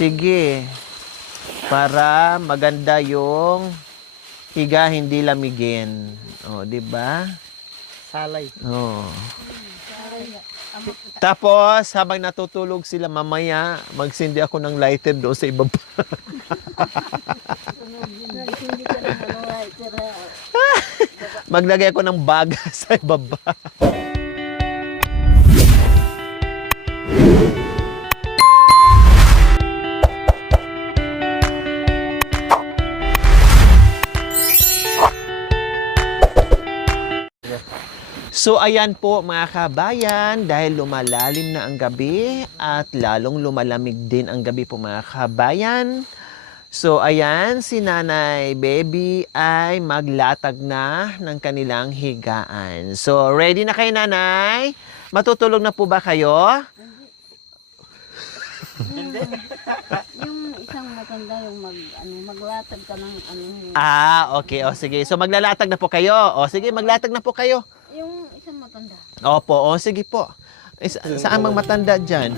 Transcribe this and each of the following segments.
Sige. Para maganda yung higa, hindi lamigin. O, di ba? Salay. Oh. Tapos, habang natutulog sila mamaya, magsindi ako ng lighter doon sa ibaba. Maglagay ako ng baga sa ibaba. So ayan po mga kabayan, dahil lumalalim na ang gabi at lalong lumalamig din ang gabi po mga kabayan. So ayan, si Nanay Baby ay maglatag na ng kanilang higaan. So ready na kayo, Nanay? Matutulog na po ba kayo? Yung isang matanda yung maglatag ka ng Okay. O sige. So maglalatag na po kayo. O sige, maglatag na po kayo. yung isang matanda. Opo. O sige po. Saan mang matanda dyan?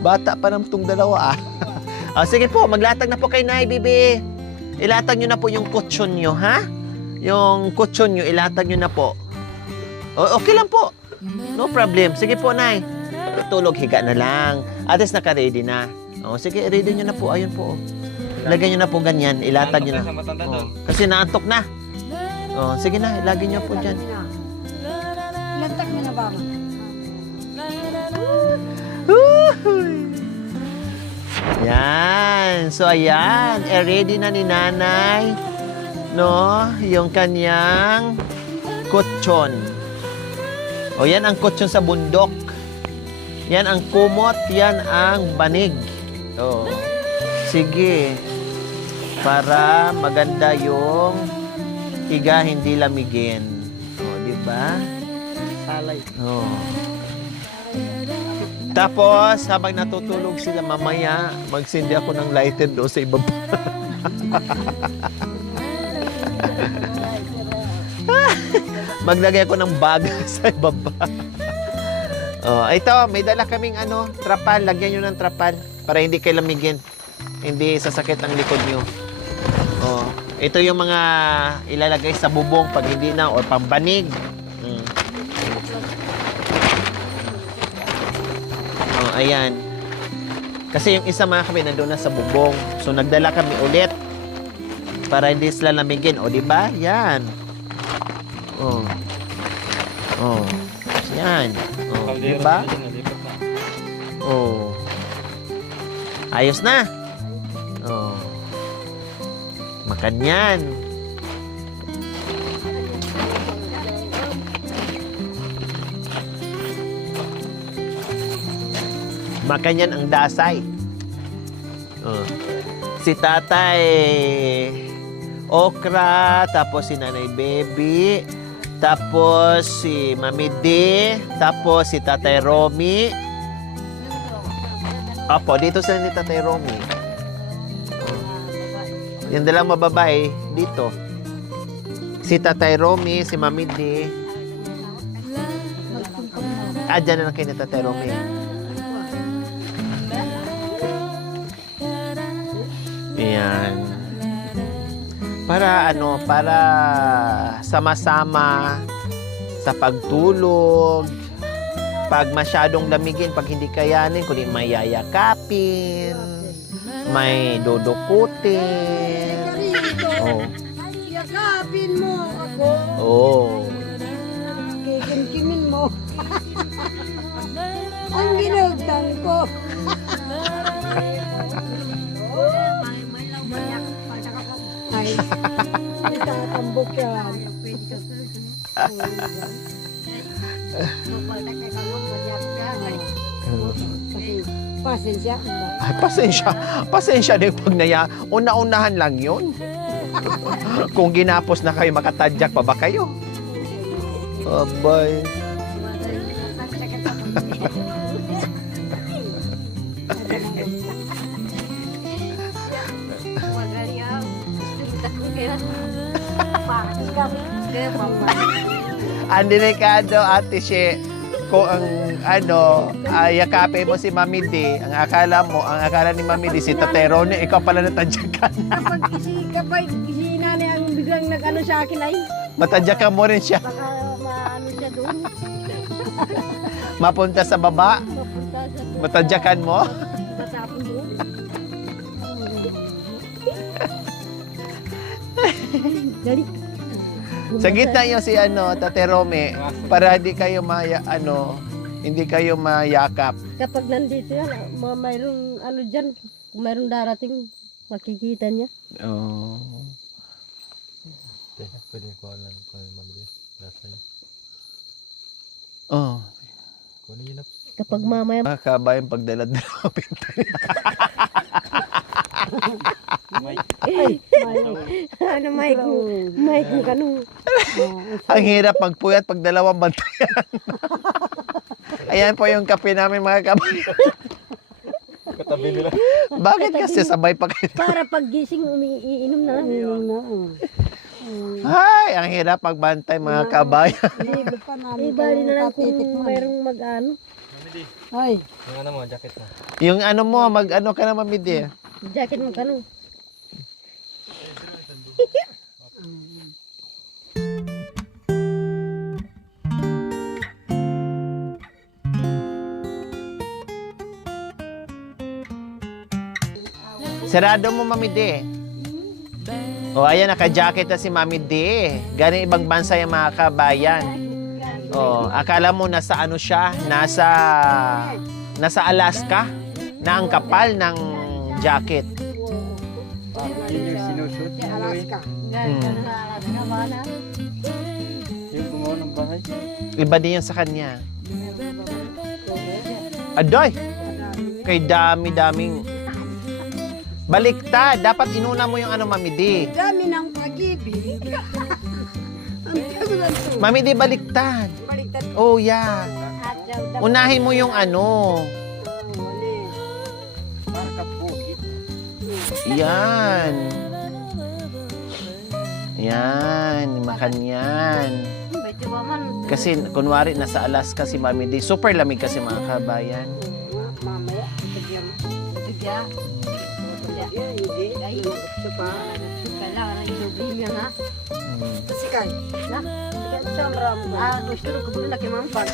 Bata pa naman itong dalawa. O sige po, maglatag na po kay Nay Bibi. Ilatag nyo na po yung kutsyon nyo, ha? Yung kutsyon nyo, ilatag nyo na po. Okay lang po. No problem. Sige po, Nay. Tulog, higa na lang. At least naka-ready na. O sige, ready nyo na po. Ayun po. Lagyan nyo na po ganyan. Ilatag nyo na. Kasi naantok na. O, sige na, ilagay nyo po dyan. Lantak mo na ba? Yan. So, ayan. Ready na ni Nanay. No? Yung kanyang kutsyon. O, yan ang kutsyon sa bundok. Yan ang kumot. Yan ang banig. O. Sige. Para maganda yung higa, hindi lamigin. O, di ba? Salay. O. Tapos, habang natutulog sila mamaya, magsindi ako ng lighter doon sa ibaba. Maglagay ako ng baga sa ibaba. Ito, may dala kaming trapal. Lagyan nyo ng trapal para hindi kayo lamigin. Hindi sasakit ang likod nyo. Ito yung mga ilalagay sa bubong pag hindi na or pambanig. Ayan. Kasi yung isa mga kami nandun na sa bubong. So nagdala kami ulit para hindi sila lamigin. O, di ba? Yan. Yan. Di ba? Ayos na. Makan yan. Makan yan ang dasay. Si Tatay Okra, tapos si Nanay Baby, tapos si Mami D, tapos si Tatay Romy. Opo, dito sila ni Tatay Romy. Yung dalang mababae, dito. Si Tatay Romy, si Mami D. Dyan na lang kayo ni Tatay Romy. Ayan. Para sama-sama sa pagtulog. Pag masyadong lamigin, pag hindi kayanin, kundi may yayakapin, may dudukutin. Yakapin mo ako. Kikimkimin mo. Ang ginagdan ko. Ay, itatambok yan. Pasensya. Ay, pasensya din pag una-unahan lang yun. Kung ginapos na kayo, makatadyak pa ba kayo? Abay. Ang delikado, Ate She. ko ang yakapin mo si Mami D. Ang akala ni Mami D si Tatay Ronnie, ikaw pala natadyakan. Kapag si nanay ang biglang nag-ano sa akin ay, Matadyakan mo rin siya. baka maano siya doon. Mapunta sa baba, Mapunta sa doon. matadyakan mo. Matapon doon. Dari. Sa gitna niyo si Tatay Rome, para hindi kayo hindi kayo mayakap. Kapag nandito yan, mayroong ano dyan, kung mayroong darating, makikita niya. Oh. Pwede ko alam kung ano mabili. Lasa yun. Oh. Kung ano yun. Kapag mamaya, Makabayan pagdala-dala ano Mike mo kanong. Ang hirap magpuyat pag dalawang bantayan. Ayan po yung kape namin mga kabayan. Katabi nila. Bakit kasi sabay pa kayo? Para pag gising, iinom na. Iinom na. Ay, ang hirap magbantay mga kabayan. Ibali na lang kung mayroong mag-ano. Mamidi. Ay, Yung ano mo, jacket mo. Yung mag-ano ka na mamidi. jacket mo kanong. Sarado mo mamidi. O ayan, naka-jacket na si Mami D. Galing ibang bansa yung mga kabayan. O, akala mo nasa ano siya? Nasa Alaska na ang kapal ng jacket. Yun yung sinushoot. Alaska. Alaska mana? Yung gumawa ng bahay. Iba din yan sa kanya. Adoy! Kay dami-daming... Baliktad. Dapat inuna mo yung Mami D. Dami ng pag-ibig. Mami D, baliktad. Baliktad. Oh, yeah. Unahin mo yung Marka pogi. Yan. Yan. Makan yan. Kasi, kunwari, nasa Alaska si Mami D. Super lamig kasi mga kabayan. Mamaya, bigyan mo. Bigyan. Hindi. Ay, kailangan inubi niya ha. Kasi kay, na? Siyempre, gusto ko bulo na kay Ma'am Pag.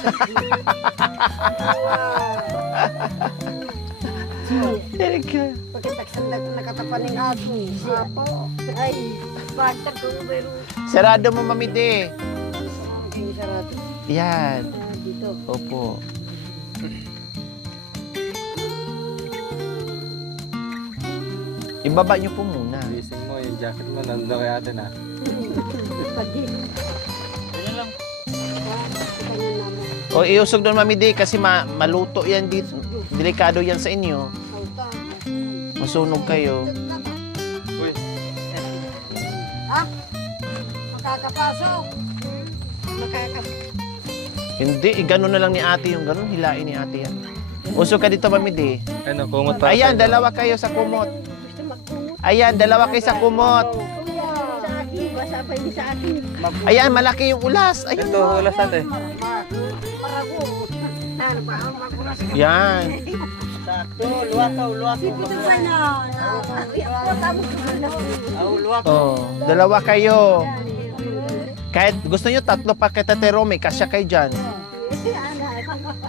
Pagkataksan na nakatapan ng aso. Apo. Ay, basta kung meron. Sarado mo, Mami D. Ang sarado. Yan. Dito. Opo. Ibaba niyo po muna. Gising mo, yung jacket mo, nandun kay ate na. Pagi. Ganyan lang. O iusog doon, Mami D, kasi maluto yan dito. Delikado yan sa inyo. Masunog kayo. Uy, Makakapasok. Hindi, gano'n na lang ni ate yung gano'n. Hilain ni ate yan. Usog ka dito, Mami D. ano, kumot pa. Ayan, dalawa kayo sa kumot. Gusto magkumot. Ayan, dalawa kayo sa kumot. Sa akin, masabay din sa akin. Ayan, malaki yung ulas. Ayun. Ito, ulas ate. Parago. Ano ba ang magulas? Yan. Dito sa na. Oh, dalawa kayo. Kahit gusto nyo tatlo pa kay Tate Rome, kasya kayo dyan.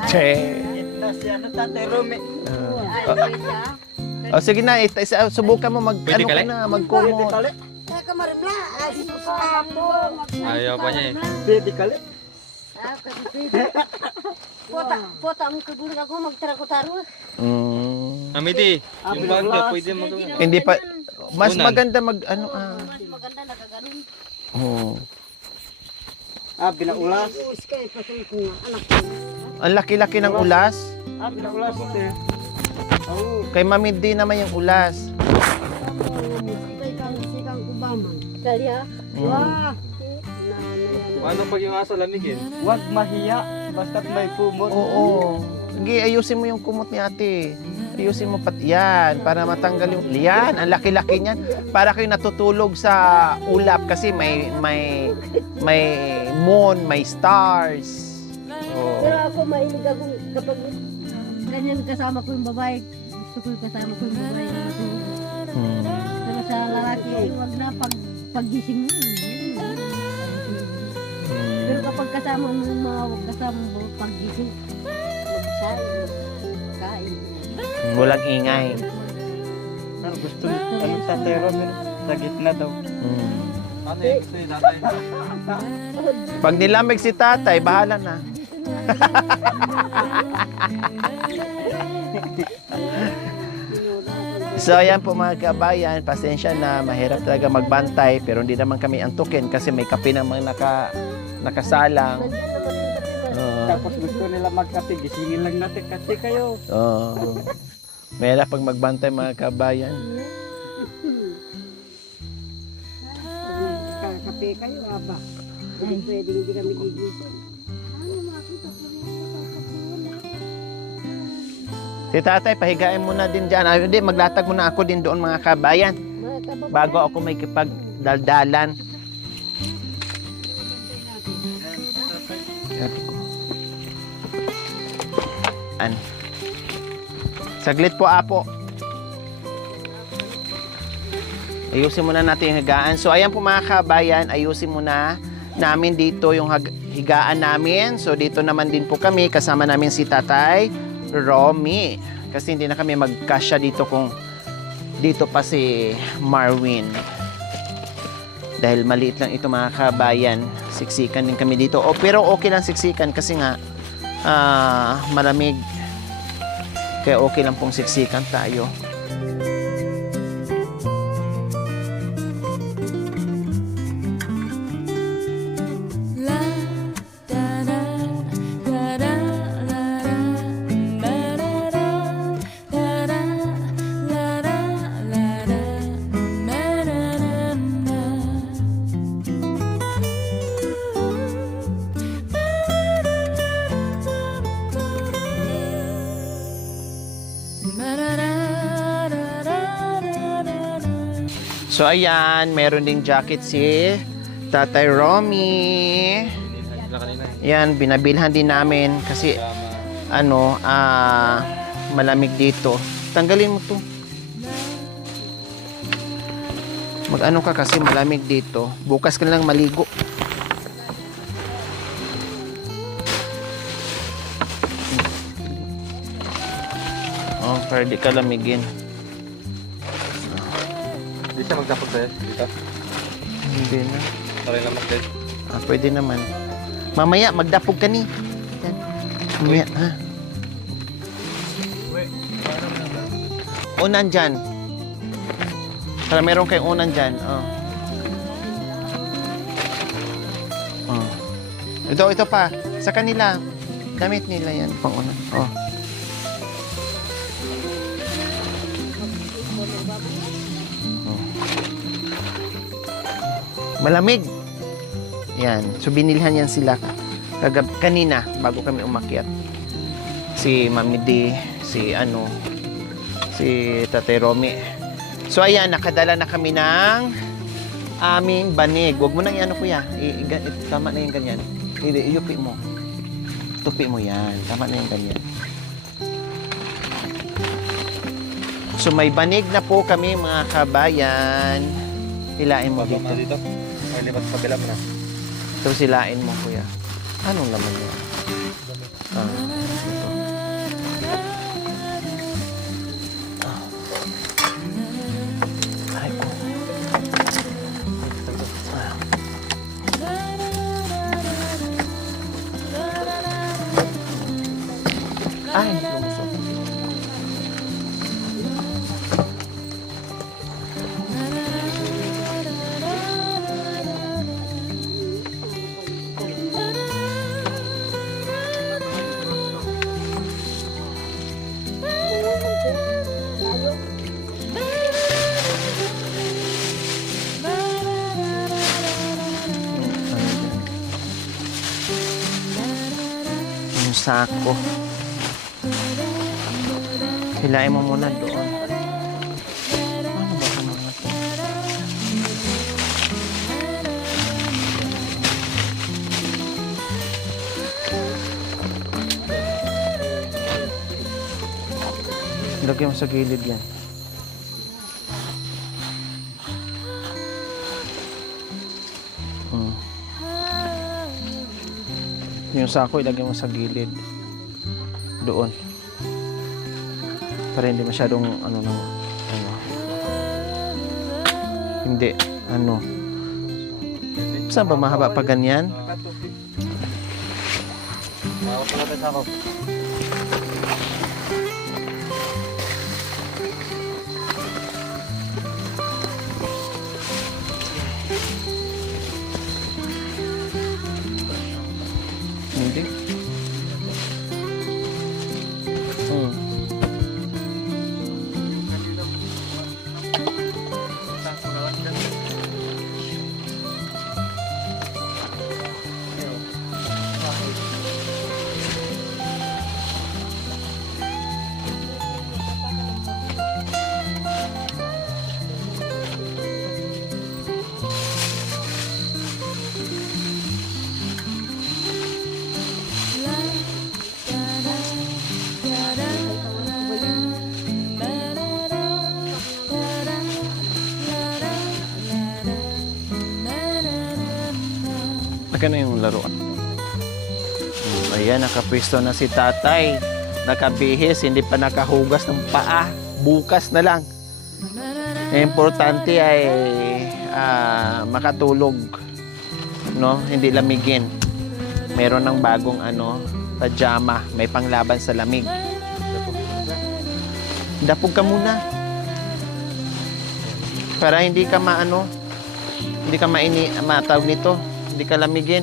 Che. O sige na, subukan mo Pwede ka lang? magkumot. Ayaw pa niya eh. Pota mo kagulat ako magtara-taro. Amity, yung bag niya, pwede mo ito. Hindi pa, mas Unan. maganda Mas maganda nakaganon. Oh. Binaulas. Iskay patay ko nga anak ko. Ang laki-laki ng ulas. Binaulas. Kay Mami D naman yung ulas. Sikang kubaman. Kaya, wah. Paano pag yung aso lamigin? Huwag mahiya, basta't may kumot. Oo. Sige, ayusin mo yung kumot ni ate. Ayusin mo pati yan para matanggal yung... Yan, ang laki-laki niyan. Para kayo natutulog sa ulap kasi may moon, may stars. Oh. ako, mahilig ako kapag ganyan kasama ko yung babae. Gusto ko yung kasama ko yung babae na matulog. Pero sa lalaki, ay wag na paggising mo. Pero kapag kasama mo yung mga kasama mo paggising, magsain, kain. Walang ingay. Pero gusto anong Tatay Romel sa gitna daw. Ano yung gusto yung tatay? Pag nilamig si tatay, bahala na. So ayan po mga kabayan, pasensya na, mahirap talaga magbantay pero hindi naman kami antukin kasi may kape namang nakasalang. Nandiyan naman yung kape ba? Tapos gusto nila magkape, gisingin lang natin kasi kayo. Oo. Mahirap pag magbantay mga kabayan. Kape kayo, aba. Hindi pwedeng hindi kami gigising. Si tatay, pahigain mo na din dyan. Ay, hindi, maglatag muna ako din doon mga kabayan. Mga kababayan. Bago ako may kipagdaldalan. Sabi ko. Saglit po, apo. Ayusin muna natin yung higaan. So, ayan po mga kabayan, ayusin muna namin dito yung higaan namin. So, dito naman din po kami. Kasama namin si Tatay Romy. Kasi hindi na kami magkasya dito kung dito pa si Marwin. Dahil maliit lang ito mga kabayan. Siksikan din kami dito. Pero okay lang siksikan kasi nga malamig. Kaya okay lang pong siksikan tayo. So ayan, meron ding jacket si Tatay Romy. Na kanina. Yan, binabilhan din namin kasi malamig dito. Tanggalin mo to. Mag-ano ka kasi malamig dito. Bukas ka lang maligo. Oh, para di ka lamigin. Hindi siya magdapag sa'yo. Dito. Hindi na. Taray lang mag-dead. Pwede naman. Mamaya, magdapog ka ni. Yan. Mamaya, ha? Unan dyan. Para meron kayong unan dyan. Oh. Oh. Ito pa. Sa kanila. Damit nila yan. Pang unan. Oh. Malamig. Yan. So, binilhan yan sila kanina bago kami umakyat. Si Mami D, si Tatay Romy. So, ayan, nakadala na kami ng aming banig. Huwag mo nang i-ano kuya. Tama na yung ganyan. Iyupi mo. Tupi mo yan. Tama na yung ganyan. So, may banig na po kami mga kabayan. Hilain mo Babak na dito. dito. Ay, lipat sa kabila mo na. So, silain mo, kuya. Anong laman niya? Ito. Ay, ko. Ay, lumusok. Yung sako. Hilain mo muna doon. Paano ba ito mga to? Lagyan mo sa gilid yan. Yung sako ilagay mo sa gilid. Doon. Para hindi masyadong ano. Hindi. Ano. Saan ba mahaba pa ganyan? Mawag pala tayo sa ako. Hindi. Akin na yung laruan. Ayan, nakapwesto na si tatay. Nakabihis, hindi pa nakahugas ng paa. Bukas na lang. Importante ay makatulog. No? Hindi lamigin. Meron ng bagong pajama. May panglaban sa lamig. Dapog ka muna. Para hindi ka hindi ka matawag nito. Hindi ka lamigin.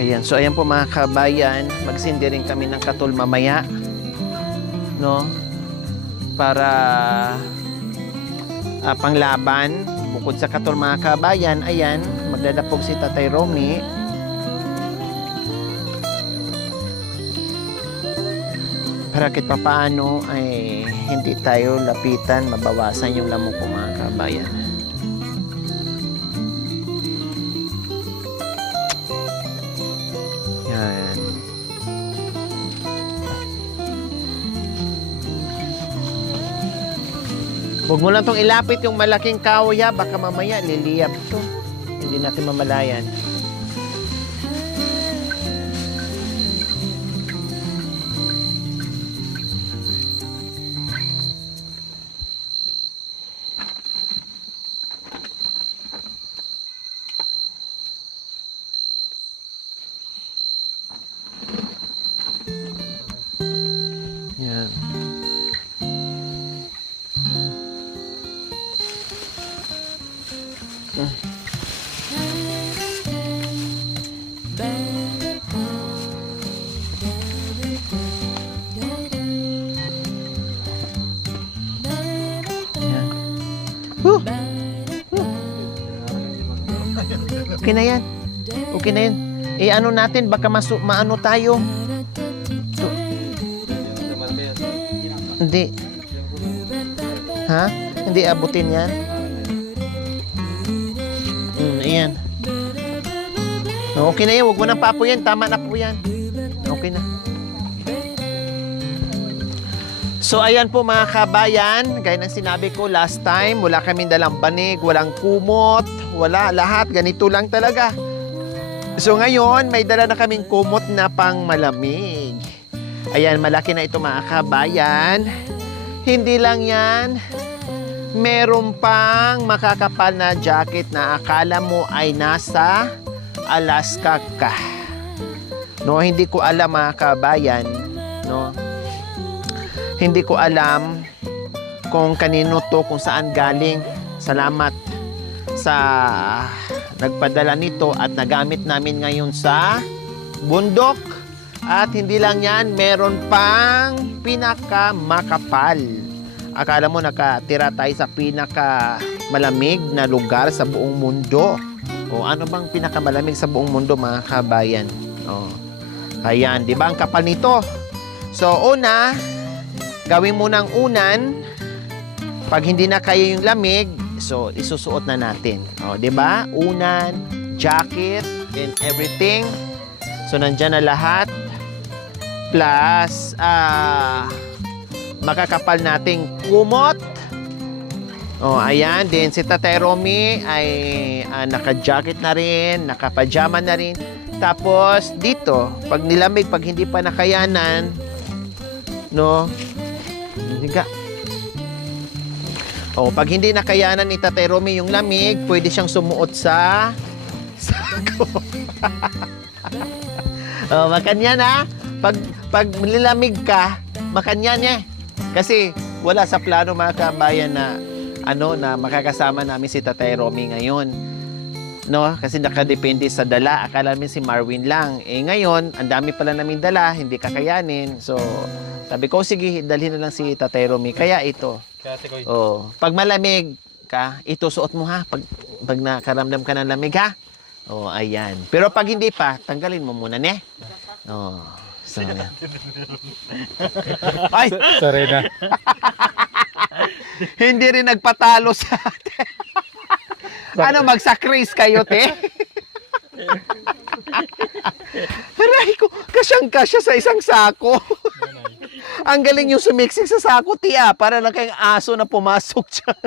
Ayan. So, ayan po mga kabayan. Magsindi rin kami ng katul mamaya. No? Para panglaban. Bukod sa katul mga kabayan, ayan, magdadapog si Tatay Romy. Para kahit papaano ay hindi tayo lapitan, mabawasan yung lamok ko mga kabayan. Yan. Huwag mo lang itong ilapit yung malaking kahoy, baka mamaya liliyab to. Hindi natin mamalayan. Yan. Okay na yan. Okay na yan. Ano natin, baka maano tayo. Hindi. Ha? Hindi abutin yan. Ayan. Okay na yan. Huwag mo nang papo yan. Tama na po yan. Okay na. So, ayan po mga kabayan. Gaya ng sinabi ko last time, wala kaming dalang banig, walang kumot, wala lahat. Ganito lang talaga. So, ngayon, may dala na kaming kumot na pang malamig. Ayan, malaki na ito mga kabayan. Hindi lang yan. Meron pang makakapal na jacket na akala mo ay nasa Alaska ka. No, hindi ko alam mga kabayan. No? Hindi ko alam kung kanino to, kung saan galing. Salamat sa nagpadala nito at nagamit namin ngayon sa bundok. At hindi lang yan, meron pang pinakamakapal. Akala mo nakatira tayo sa pinakamalamig na lugar sa buong mundo. O ano bang pinakamalamig sa buong mundo mga kabayan? O, ayan, di ba ang kapal nito? So una, gawin mo ng unan. Pag hindi na kaya yung lamig, so isusuot na natin. O, di ba? Unan, jacket, and everything. So, nandyan na lahat. Plus, makakapal nating kumot. Oh, ayan. Then si Tatay Romy ay naka-jacket na rin, naka-pajama na rin. Tapos, dito, pag nilamig, pag hindi pa nakayanan, no? Higa. Oh, pag hindi nakayanan ni Tatay Romy yung lamig, pwede siyang sumuot sa sako. Oh, makanyan ha. Pag nilamig ka, makanyan eh. Kasi wala sa plano mga kabayan na na makakasama namin si Tatay Romy ngayon. No, kasi nakadepende sa dala. Akala namin si Marwin lang. Eh ngayon, ang dami pala namin dala, hindi kakayanin. So, sabi ko, sige, dalhin na lang si Tatay Romy. Kaya ito. Kaya ate ko. Oh, pag malamig ka, ito suot mo ha. Pag nakaramdam ka ng lamig ha. Oh, ayan. Pero pag hindi pa, tanggalin mo muna, ne? Oh, sana. Ay! Sorry na. Hindi rin nagpatalo sa atin. Ano, magsakris kayo, te? Aray ko, kasyang-kasya sa isang sako. Ang galing yung sumiksik sa sako, tiya. Para lang kayong aso na pumasok dyan.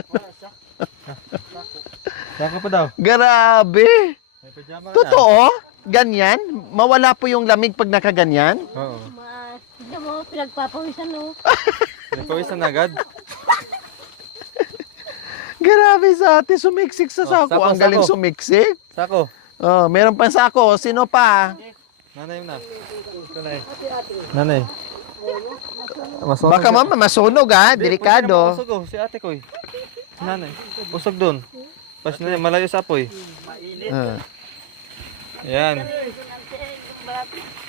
Saka pa daw. Grabe. May pajama ka Totoo? Ganyan? Mawala po yung lamig pag nakaganyan? na. Oo. Tignan mo, pinagpapawisan no. Nagpawisan na agad. Grabe sa atin, sumiksik sa sako. sako, Ang galing sako. sumiksik. Sako. Oh, meron pang sako. Sino pa? Nanay mo na. Nanay. Nanay. Masunog Baka siya. mama masunog ha, delikado. Usog oh, si ate ko eh. Nanay. Usog doon. Pas na malayo sa apoy. Ah. Ayan.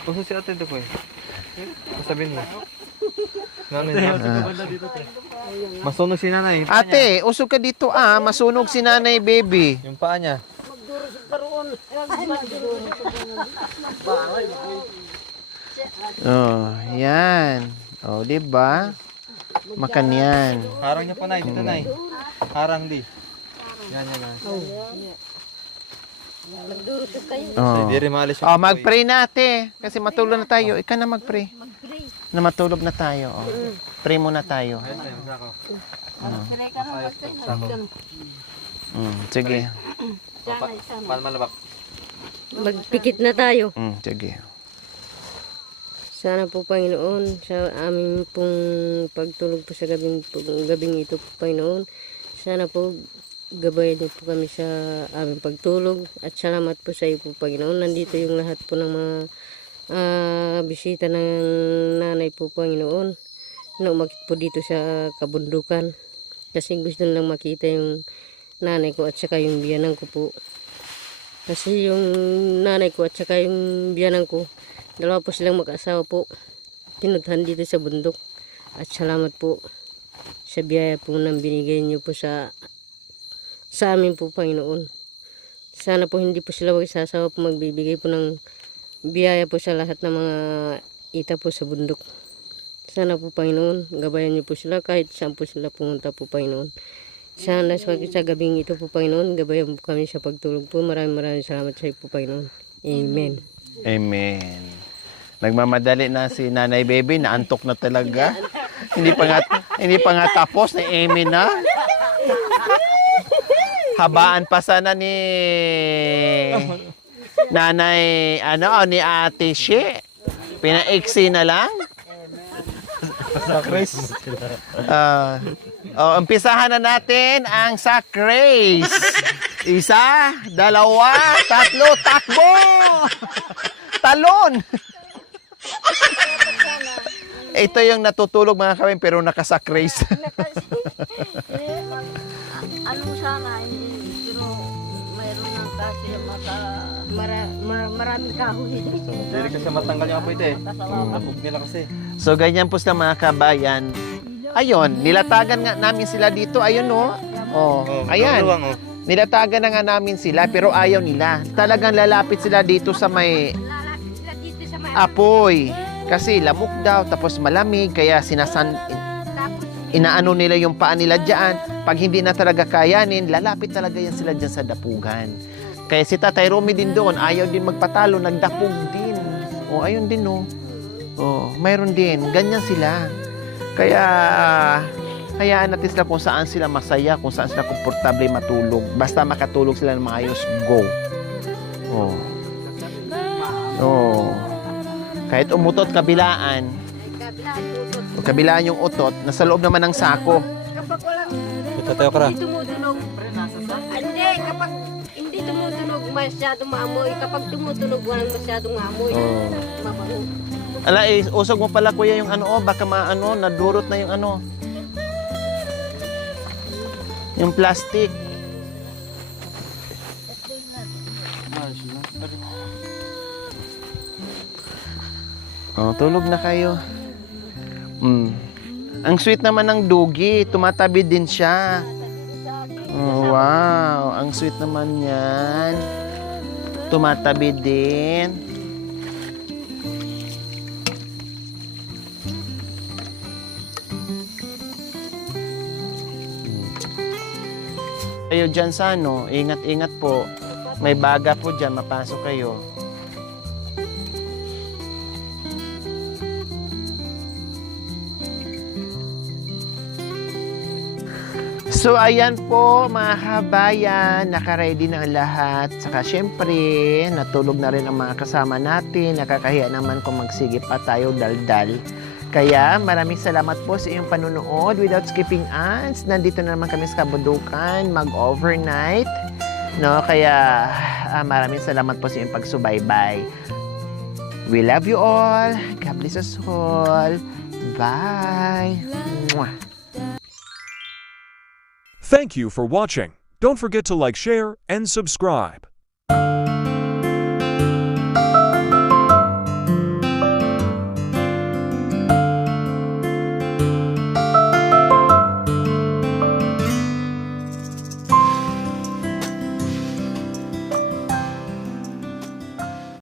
Usog si ate ko eh. Sabihin mo. Nanay. Masunog si nanay. Yung paa niya. Ate, usog ka dito masunog si nanay baby. Yung paa niya. Oh, yan. Oh, di ba? Makan yan. Harang niya pa nay. Dito nay. Harang di. Yan yan na. Nagdurusot kayo. Oh. Hindi rin maalis yung Oh, apoy. mag-pray na ate. Kasi matulog na tayo. Ikaw na mag-pray. Mag-pray. Na matulog na tayo. Oh. Pray muna tayo. Ayun na yung sako. Pray ka na mag-pray. Sige. Paano malabak? Magpikit na tayo. Sige. Sana po Panginoon, sa aming pong pagtulog po sa gabing ito po Panginoon, sana po gabayan niyo po kami sa aming pagtulog at salamat po sa iyo po Panginoon. Nandito yung lahat po ng mga bisita ng nanay po Panginoon na umakit po dito sa kabundukan kasi gusto nilang makita yung nanay ko at saka yung biyanan ko po. Kasi yung nanay ko at saka yung biyanan ko, dalawa po silang mag-asawa po. Pinuntahan dito sa bundok. At salamat po sa biyaya po nang binigay niyo po sa amin po Panginoon. Sana po hindi po sila magsasawa po magbibigay po ng biyaya po sa lahat ng mga ita po sa bundok. Sana po Panginoon, gabayan niyo po sila kahit saan po sila pumunta po Panginoon. Sana sa gabing ito po Panginoon, gabayan po kami sa pagtulog po. Maraming salamat sa iyo po Panginoon. Amen. Amen. Nagmamadali na si Nanay Baby, naantok na talaga. hindi pa nga tapos na amen na. Habaan pa sana ni Nanay ni Ate She. Pinaiksi na lang. Sakris. Umpisahan na natin ang sack-race. 1, 2, 3, takbo! Talon! Ito yung natutulog mga kawin pero naka-sack-race. Ano sana, pero mayroon ng kasi maraming kahoy. Hindi kasi matanggal yung apoy ito eh. Napog nila kasi. So ganyan po sila mga kabayan. Ayun, nilatagan nga namin sila dito. Ayun ayan. Maluwang, oh. Nilatagan na nga namin sila pero ayaw nila. Talagang lalapit sila dito sa may Lalapit sila dito sa may apoy. Kasi lamok daw tapos malamig kaya inaano nila yung paa nila dyan. Pag hindi na talaga kayanin, lalapit talaga yan sila dyan sa dapugan. Kaya si Tatay Romy din doon, ayaw din magpatalo, nagdapog din. O, ayun din, no. O, mayroon din. Ganyan sila. Kaya, hayaan natin sila kung saan sila masaya, kung saan sila komportable matulog. Basta makatulog sila ng maayos, go. O. O. Kahit umutot kabilaan, kabilaan yung utot, nasa loob naman ng sako. Kapag walang Ito tayo kara. hindi tumutunog, hindi, kapag hindi tumutunog masyadong maamoy, kapag tumutunog walang masyadong maamoy, Oh. mabango. Ala, usog mo pala kuya yung ano, baka maano, nadurot na yung ano. Yung plastic. Oh, tulog na kayo. Ang sweet naman ng dugi, tumatabi din siya. Oh, wow, ang sweet naman yan. Tumatabi din. Kayo dyan sa ano, ingat-ingat po. May baga po dyan, mapasok kayo. So ayan po mga kabayan, nakaready na ang lahat. Saka syempre, natulog na rin ang mga kasama natin. Nakakahiya naman kung magsigip pa tayo daldal. Kaya maraming salamat po sa iyong panunood. Without skipping ads, nandito na naman kami sa Kabundukan, mag-overnight. No, kaya maraming salamat po sa iyong pagsubaybay. We love you all. God bless us all. Bye. Mwah. Thank you for watching. Don't forget to like, share, and subscribe.